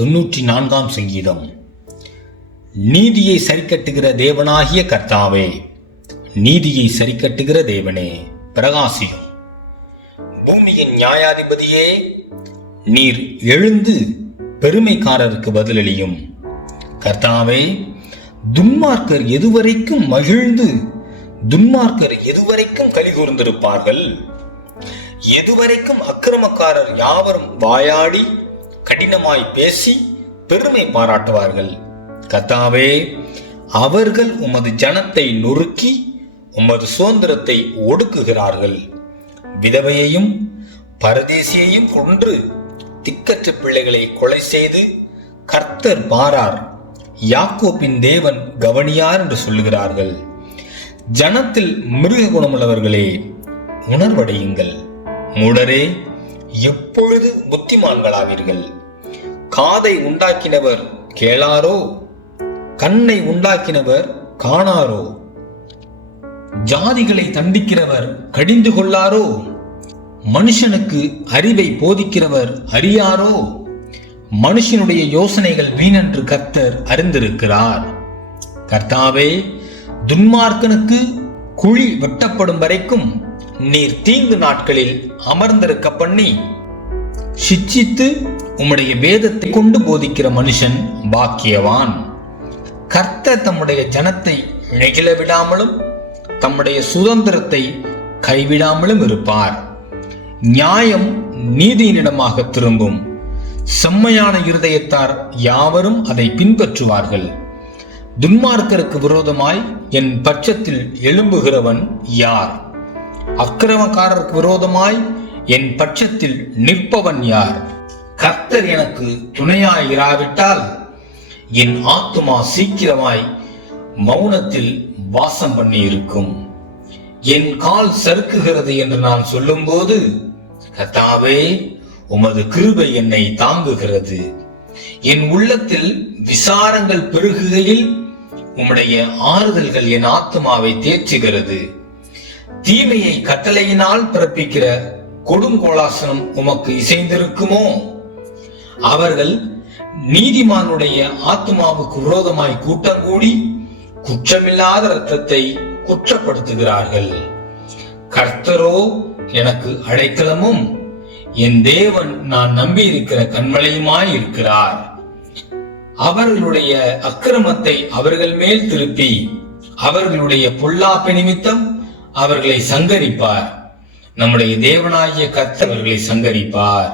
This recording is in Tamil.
94 சங்கீதம். நீதியை சரிக்கட்டுகிற தேவனாகிய கர்த்தாவே, நீதியை சரிக்கட்டுகிற தேவனே பிரகாசியும். பூமியின் நியாயாதிபதியே, நீர் எழுந்து பெருமைக்காரருக்கு பதிலளியும். கர்த்தாவே, துன்மார்க்கர் எதுவரைக்கும் மகிழ்ந்து துன்மார்க்கர் எதுவரைக்கும் கலிகூர்ந்திருப்பார்கள்? எதுவரைக்கும் அக்கிரமக்காரர் யாவரும் வாயாடி கடினமாய் பேசி பெருமை பாராட்டுவார்கள்? கர்த்தாவே, அவர்கள் உமது ஜனத்தை நொறுக்கி உமது சுதந்திரத்தை ஒடுக்குகிறார்கள். விதவையையும் பரதேசியையும் கொன்று திக்கற்ற பிள்ளைகளை கொலை செய்து கர்த்தர் பாரார், யாக்கோப்பின் தேவன் கவனியார் என்று சொல்லுகிறார்கள். ஜனத்தில் மிருக குணமுள்ளவர்களே, உணர்வடையுங்கள். மூடரே, எப்பொழுது புத்திமான்களாவீர்கள்? காதை உண்டாக்கினவர் கேளாரோ? கண்ணை உண்டாக்கினவர் காணாரோ? ஜாதிகளை தண்டிக்கிறவர் கடிந்து கொள்ளாரோ? மனுஷனுக்கு அறிவை போதிக்கிறவர் அறியாரோ? மனுஷனுடைய யோசனைகள் வீணென்று கர்த்தர் அறிந்திருக்கிறார். கர்த்தாவே, துன்மார்க்கனுக்கு குழி வெட்டப்படும் வரைக்கும் நீர் தீங்கு நாட்களில் அமர்ந்திருக்க பண்ணி சிட்சித்து உம்முடைய வேதத்தை கொண்டு போதிக்கிற மனுஷன் பாக்கியவான். கர்த்தர் தம்முடைய ஜனத்தை நெகிழ விடாமலும் தம்முடைய சுதந்திரத்தை கைவிடாமலும் இருப்பார். நியாயம் நீதியினிடமாக திரும்பும். செம்மையான இருதயத்தார் யாவரும் அதை பின்பற்றுவார்கள். துன்மார்க்கருக்கு விரோதமாய் என் பட்சத்தில் எழும்புகிறவன் யார்? அக்கிரமக்காரருக்கு விரோதமாய் என் பட்சத்தில் நிற்பவன் யார்? கர்த்தர் எனக்கு துணையாயிராவிட்டால் என் ஆத்துமா சீக்கிரமாய் மௌனத்தில் வாசம் பண்ணி இருக்கும். என் கால் சறுக்குகிறது என்று நான் சொல்லும்போது, கர்த்தாவே, உமது கிருபை என்னை தாங்குகிறது. என் உள்ளத்தில் விசாரங்கள் பெருகுகையில் உம்முடைய ஆறுதல்கள் என் ஆத்துமாவை தேற்றுகிறது. தீமையை கட்டளையினால் பிறப்பிக்கிற கொடுங்கோலாசனம் உமக்கு இசைந்திருக்குமோ? அவர்கள் நீதிமானுடைய ஆத்துமாவுக்கு விரோதமாய் கூட்டம் கூடி குற்றமில்லாத இரத்தத்தை குற்றப்படுத்துகிறார்கள். கர்த்தரோ எனக்கு அடைக்கலமும் என் தேவன் நான் நம்பியிருக்கிற கன்மலையுமாய் இருக்கிறார். அவர்களுடைய அக்கிரமத்தை அவர்கள் மேல் திருப்பி அவர்களுடைய பொல்லாப்பு நிமித்தம் அவர்களை சங்கரிப்பார். நம்முடைய தேவனாகிய கர்த்தர் அவர்களை சங்கரிப்பார்.